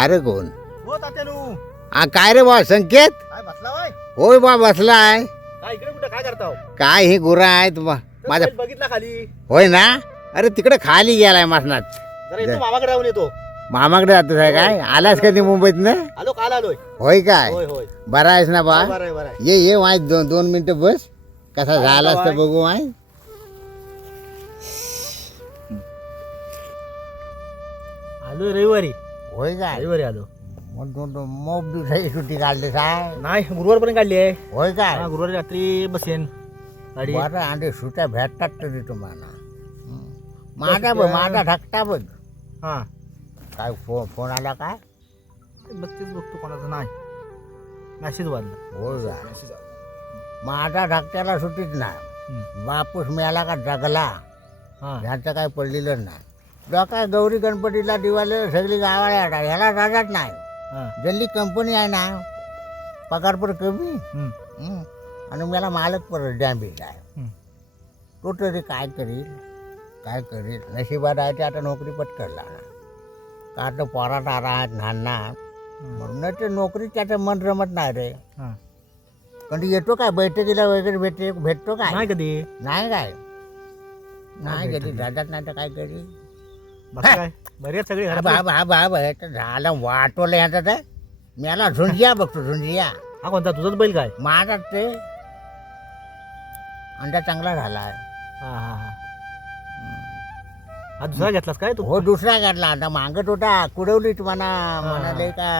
अरे कोण? हो तात्यानू. आ काय रे बा संकेत? काय बसला होय? होय बा बसलाय. काय इकडे कुठे काय हे गुरा आहेत बा माझ्या बैल बघितला खाली. होय ना? अरे तिकडे खाली गेलाय मसनात. जरा येतो मामाकडे जाऊन येतो. मामाकडे जातोस आहे काय? आलास कधी मुंबईत ना आलो काल आलोय. होय काय? होय होय. बरा आहेस ना बा? बरं आहे बरं आहे. ये ये माय दोन दोन मिनिटं बस. कसा झालास तर बघू माय आलो रविवारी. होय काय? रविवारी आलो मग दोन दिवसाची सुट्टी काढली काय नाही गुरुवारपर्यंत काढली आहे. होय काय? हा गुरुवारी रात्री बसेन. गाडी. बरं आणि सुट्ट्या भेटतात तरी तुम्हाला. हं. माझा बघ माझा धाकटा बघ. हा. काय फो फोन आला काय बघतेच बघतो कोणाचं नाही. मॅसेज वाजला. हो का? मॅसेज माझा धाकट्याला सुट्टीच नाही. बापूस मिळाला का जगला? हा. ह्याचं काय पडलेलं नाही. जेव्हा काय गौरी गणपतीला दिवाळी सगळी गावाला येतात. ह्याला राजाच नाही. जल्ली कंपनी आहे ना पगार पण कमी. हम्म. हं. आणि मला मालक परत डॅमेज आहे. हम्म. तो तरी काय करील काय करील नशिबात आहे ते आता नोकरी पटकरला ना का तर पोरात आला आहेत नाना म्हणून ते नोकरी त्याचं मन रमत नाही रे. हा. पण येतो काय? बैठकीला वगैरे भेटते भेटतो काय? नाही कधी. नाही काय? नाही कधी जातात नाही तर काय करी बाकी काय? बरे आहेत सगळे हा घरात बा बा बा बा हे तर झालं वाटवलं ह्याचं ते मी याला झुंजिया बघतो झुंजिया. हा कोणता? तुझाच बैल काय? माझा ते. अंडा चांगला झाला. हा हा हा. हा दुसरा घेतलास काय तू? हो दुसरा काढला आता मागत होता. कुडवलीच म्हणा म्हणाले का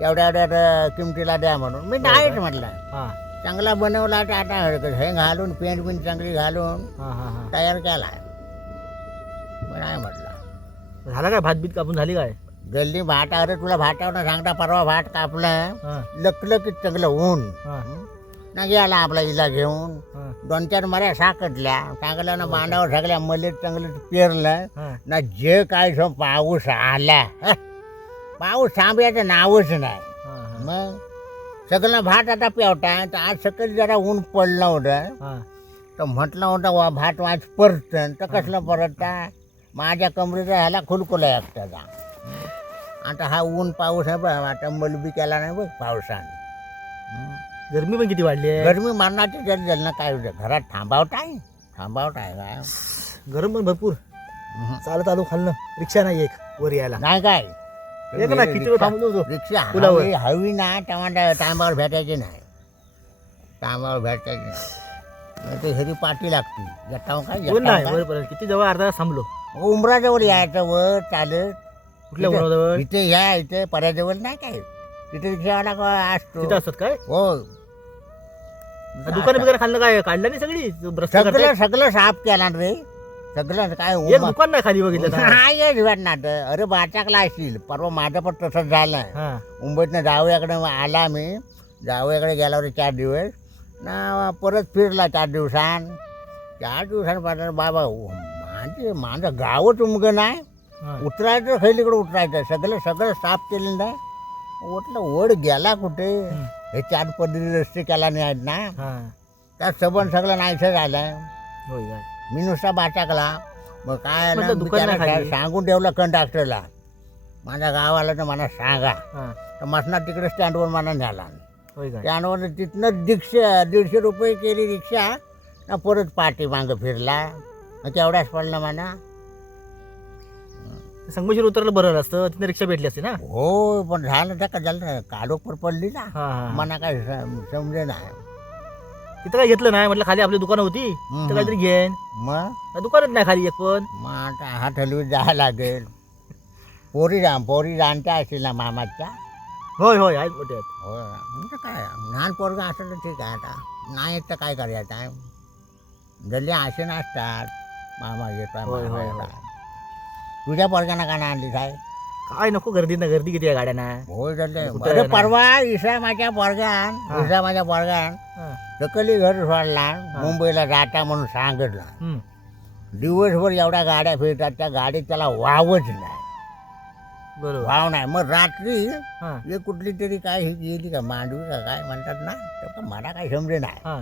एवढ्या एवढ्या किमतीला द्या म्हणून. मी नाहीच म्हटलं. हा. चांगला बनवला तर आता हे घालून पेंट बिंट चांगली घालून हा हा हा. तयार केला. मी नाही म्हटलं. झाला काय भात बीत कापून झाली काय? जल्दी भाट अरे तुला भाटावर सांगता परवा भाट कापलं. हा. लकलकीत चांगलं ऊन. हा. ना गेला आपला इला घेऊन. हा. दोन चार मऱ्या साकटल्या. चांगल्या ना बांधावर सगळ्या मले चांगलं पेरलं. हा. ना जे काय सो पाऊस आला. ह, पाऊस थांबायचं नावच नाही. हा हा. मग सगळं भात आता पेवटा. तर आज सकाळी जरा ऊन पडलं होतं. हा. तर म्हटलं होतं वा भात वाच परतन. तर कसलं परतता माझ्या कमरेचा ह्याला खुलकुला एकट्याचा आता हा ऊन पाऊस आहे बघ आता मलबी केला नाही बघ पावसाने. गरमी पण किती वाढली आहे? गरमी मारण्याची जरी झालं ना काय होतं घरात थांबावत आहे थांबावत आहे. काय गरम पण भरपूर. हं. चालत आलो खाल्लं रिक्षा नाही एक वर यायला. नाही काय? एक ना किती वेळ थांबलो होतो? रिक्षा पुलावर. हवी हवी ना टमाटर टायमावर भेटायची नाही. टायमावर भेटायची नाही. नाही तर घरी पाठी लागती. येता काय कोण नाही येताव वरपर्यंत किती जवळ अर्धा तास थांबलो. काय? उमराजवळ यायचं वर चालत. कुठल्या इथे- उन्हाजवळ इथे या इथे पर्याजवळ नाही काय. तिथे रिक्षावाला का असतो. तिथं असतात काय? हो. दुकान वगैरे खाल्लं काय? काढलं नाही सगळी? सगळं करताय? सगळं साफ केला रे. सगळं काय एक उमा- दुकान नाही खाली बघितलं तर. नाही भेटणार अरे बाचाकला असतील परवा माझं पण तसंच झालं. हा. मुंबईतनं जावयाकडे आला मी. जावयाकडे गेल्यावर चार दिवस. ना परत फिरला चार दिवसां चार दिवसांपासून बाबा उ- माझे माझं गावच उमगं नाही. उतरायचं खैलीकडे उतरायचं. सगळं सगळं साफ केलेलं नाही म्हटलं वड गेला कुठे? हं. चार पदरी रस्ते केला नाही आहेत ना त्यात सबन सगळं नाहीसं झालं होय काय मी नुसता बाचाकला. मग काय ना बिचारा. सांगून ठेवलं कंडक्टरला माझ्या गावाला तर मला सांगा. तर मसनात तिकडे स्टँडवर मला झाला होय काय स्टँडवर तिथनं दीडशे दीडशे रुपये केली रिक्षा ना परत पाठी मागं फिरला. मग तेवढ्याच पडलं म्हणा. संगमेश्वर उतरलं बरं असतं तिथे रिक्षा भेटली असते ना? हो पण झालं तर का झालं काडोपर पडली ना. हा हा मना काय सम- समजे नाही तिथं काय घेतलं नाही म्हटलं खाली आपली दुकानं होती. हम्म. तिथं काहीतरी घेन मग? दुकानच नाही खाली एक पण. मग आता हात हलवीत जायला लागेल. पोरी जा पोरी जाणत्या असतील ना मामाच्या? होय होय आहेत मोठे आहेत हो म्हणजे काय लहान पोरगा असलं तर ठीक आहे आता नाही तर काय करायचं आहे जल्ली असे नसतात मामा येतोय होय, मामा होय. तुझ्या पोरग्यानं का नाही आणली साहेब काय नको गर्दी ना गर्दी किती आहे गाड्यांना हो जल्ले कुठं अरे? परवा इसा माझ्या पोरग्यान हा. इसा माझ्या पोरग्यान हा. सकली घर सोडला मुंबईला जाता म्हणून सांगितलं हम्म. दिवसभर एवढ्या गाड्या फिरतात त्या गाडीत त्याला वावच नाही बरोबर. वाव नाही. मग रात्री हा. हे कुठली तरी काय ही गेली का मांडवी का काय म्हणतात ना तर मला काही समजे नाही. हा.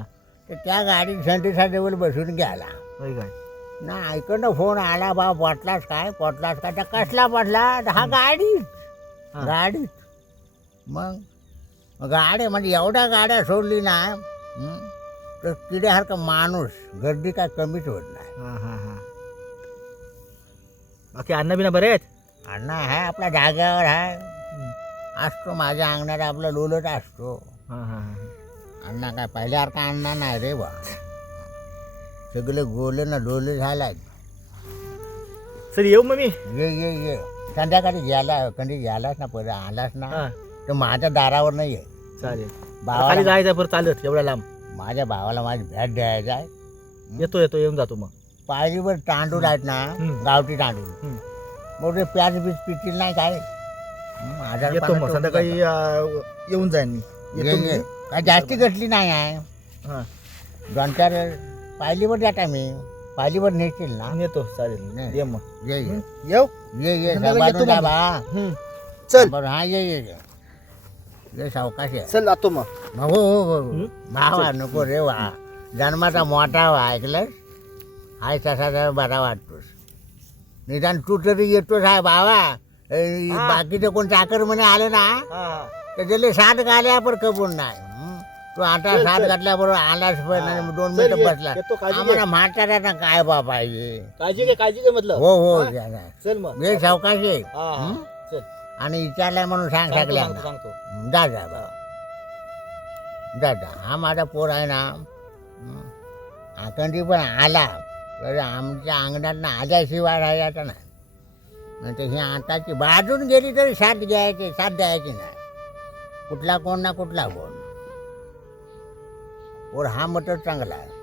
तर त्या गाडीत संदेशाजवळ बसून गेला. होय काय? ना ऐकडनं फोन आला बा पटलास काय? पटलास काय तर कसला पटला तर हा गाडी हा. गाडीत. मग? गाड्या म्हणजे एवढ्या गाड्या सोडली ना हं, तर किड्यासारखा माणूस गर्दी काय कमीच होत नाही. हा हा हा. बाकी अन्न बिना बरे आहेत? अण्णा आहे आपल्या जाग्यावर आहे. असतो माझ्या अंगणात आपला लोलत असतो. हा हा हा. अण्णा काय पहिल्यासारखा अण्णा नाही रे बा सगळे गोले ना डोले झालाय. सर येऊ मग मी. ये ये ये. संध्याकाळी गेला कधी गेलास ना परत आलास ना हा. तर माझ्या दारावर नाही आहे चालेल. खाली भावाला जायचं परत चालत एवढ्या लांब. माझ्या भावाला माझी भेट द्यायचा आहे. येतो येतो येऊन जातो मग. पायरीवर तांदूळ आहेत ना हम्म. गावठी तांदूळ. हम्म. ते प्याज बीज पितील नाही काय? हं, येतो मग संध्याकाळी अं, येऊन जाईन मी. येतो. काय जास्ती घटली नाही आहे. हा. दोन चार पायलीवर जाता मी. पायलीवर नेशील ना? येतो चालेल. नाही. ये मग. ये ये. येऊ? ये ये. संध्याकाळी सांभाळून येतो जा मग. बा. चल. बरं हा ये ये ये. ये सावकाश आहे. चल जातो मग. मग हो हो हो. हं? भावा नको रे वा. जन्माचा मोठा वा ऐकलंस? हाय तसा जरा बरा वाटतोस. निदान तू तरी येतोस आहे बाबा. बाकीचे कोण चाकर म्हणे आले ना त्याला साठ घाल्या पण कबूल नाही? तू आता चल. घातल्याबरोबर आलास पण. आणि दोन मिनिटं ये. बसला येतो, काळजी घे. आम्हाला म्हाताऱ्यांना काय बा पाहिजे काळजी घे काळजी घे म्हटलं हो हो हा? चल मग सावकाश हा हा हं? चल आणि विचारलाय म्हणून सांग सांगतो सांगतो जा जा बा जा जा हा माझा पोर आहे ना हं. आखंडी पण आला तर आमच्या अंगणात आल्याशिवाय राहायचा नाही. म्हणजे ही आताची बाजून गेली तरी साथ घ्यायची साथ द्यायची नाही. कुठला कोण ना कुठला कोण. पोर हा मटर चांगला आहे.